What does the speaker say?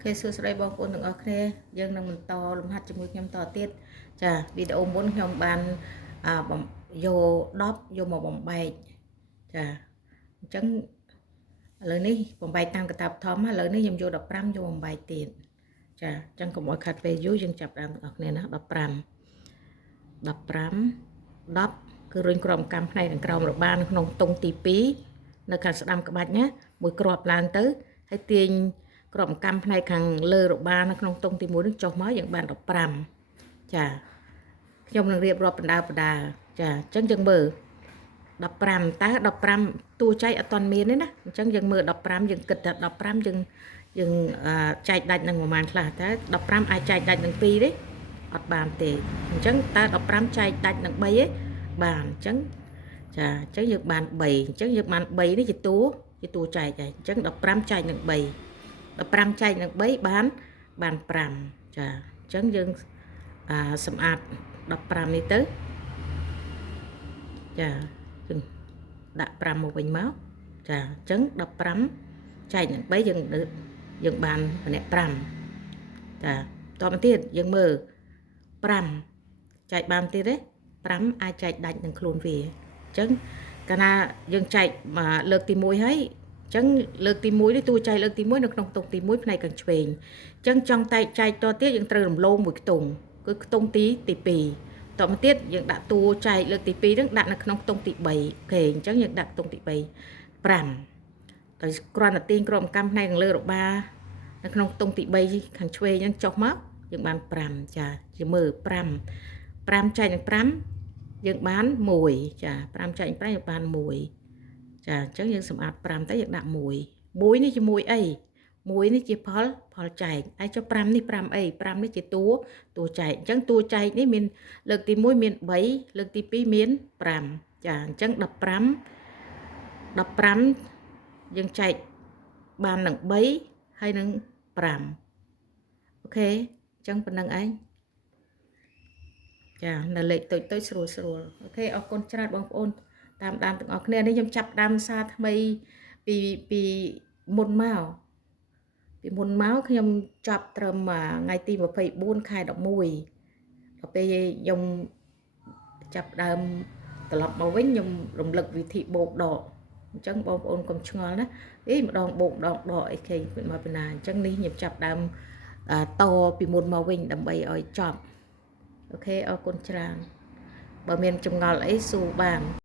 เคសួស្តីបងប្អូនទាំងអស់គ្នាយើងនឹងបន្តលំហាត់ជាមួយខ្ញុំតទៀតចាវីដេអូមុនខ្ញុំបានយក10យកមកបំបែកចាអញ្ចឹងឥឡូវនេះបំបែកតាមកតាបធំឥឡូវនេះខ្ញុំយក15យកបំបែកទៀតចាអញ្ចឹងកុំឲ្យខាត់ពេលយូរយើងចាប់ដើមទាំងអស់គ្នាណា10គឺរុញក្រោមកម្មផ្នែកខាងក្រោមរបานក្នុងតុងទី2នៅខាងស្ដាំក្បាច់ណាមួយគ្រាប់ឡើងទៅហើយទាញក្រោមកម្មផ្នែកខាងលើរបานនៅក្នុងតុងទី1នឹងចុះមកយើងបាន15ចាខ្ញុំនឹងរៀបរាប់បណ្ដើចាអញ្ចឹងយើងមើល15តើ15តួចែកអត់ទាន់មានទេណាអញ្ចឹងយើងមើល15យើងគិតថា15យើងចែកដាច់នឹងប្រហែលខ្លះតើ15អាចចែកដាច់នឹង2ទេអត់បានទេអញ្ចឹងតើ15ចែកដាច់នឹង3ទេបានអញ្ចឹងចាអញ្ចឹងយើងបាន3អញ្ចឹងយើងបាន3នេះជាតួចែកហើយអញ្ចឹង15ចែកនឹង3 15ចែកនឹង3បាន5ចាអញ្ចឹងយើងសម្អាត15នេះទៅចាយើងដាក់5មកវិញមកចាអញ្ចឹង15ចែកនឹង3យើងបានម្នាក់5ចាតទៅទៀតយើងមើល5ចែកបានទៀតទេ5អាចចែកដាច់នឹងខ្លួនវាអញ្ចឹងកាលណាយើងចែកលើកទី1ហើយអញ្ចឹងលើកទី1នេះតួចែកលើកទី1នៅក្នុងខ្ទង់ទី1ផ្នែកខាងឆ្វេងអញ្ចឹងចង់ចែកតទៀតយើងត្រូវរំលងមួយខ្ទង់គឺខ្ទង់ទី2តមកទៀតយើងដាក់តួចែកលើកទី2ហ្នឹងដាក់នៅក្នុងខ្ទង់ទី3អូខេអញ្ចឹងយើងដាក់ខ្ទង់ទី3 5ដោយគ្រាន់តែទាញក្រោមកម្មផ្នែកខាងលើរបានៅក្នុងខ្ទង់ទី3ខាងឆ្វេងហ្នឹងចុះមកយើងបាន5ចាជាមើល5ចែកនឹង5យើងបាន1ចា5ចែក5យើងបាន1ចាអញ្ចឹងយើងសម្អាត5ទៅយើងដាក់1នេះជាមួយអី1នេះជាផលចែកហើយចុះ5នេះ5អី5នេះជាតួចែកអញ្ចឹងតួចែកនេះមានលើកទី1មាន3លើកទី2មាន5ចាអញ្ចឹង15យើងចែកបាននឹង3ហើយនឹង5អូខេអញ្ចឹងប៉ុណ្្នឹងឯងចានៅលេខតូចស្រួលអូខេអរគុណច្រើនបងប្អូនតាមដានទាំងអស់គ្នានេះខ្ញុំចាប់ដើមសារថ្មីពីមុនមកខ្ញុំចាប់ត្រឹមថ្ងៃទី24ខែ11ដល់ពេលខ្ញុំចាប់ដើមត្រឡប់មកវិញខ្ញុំរំលឹកវិធីបូកដកអញ្ចឹងបងប្អូនកុំឆ្ងល់ណាម្ដងបូកម្ដងដកអីគេមកពីណាអញ្ចឹងនេះខ្ញុំចាប់ដើមតពីមុនមកវិញដើម្បីឲ្យចប់អូខេអរគុណច្រើនបើមានចម្ងល់អីសួរបាន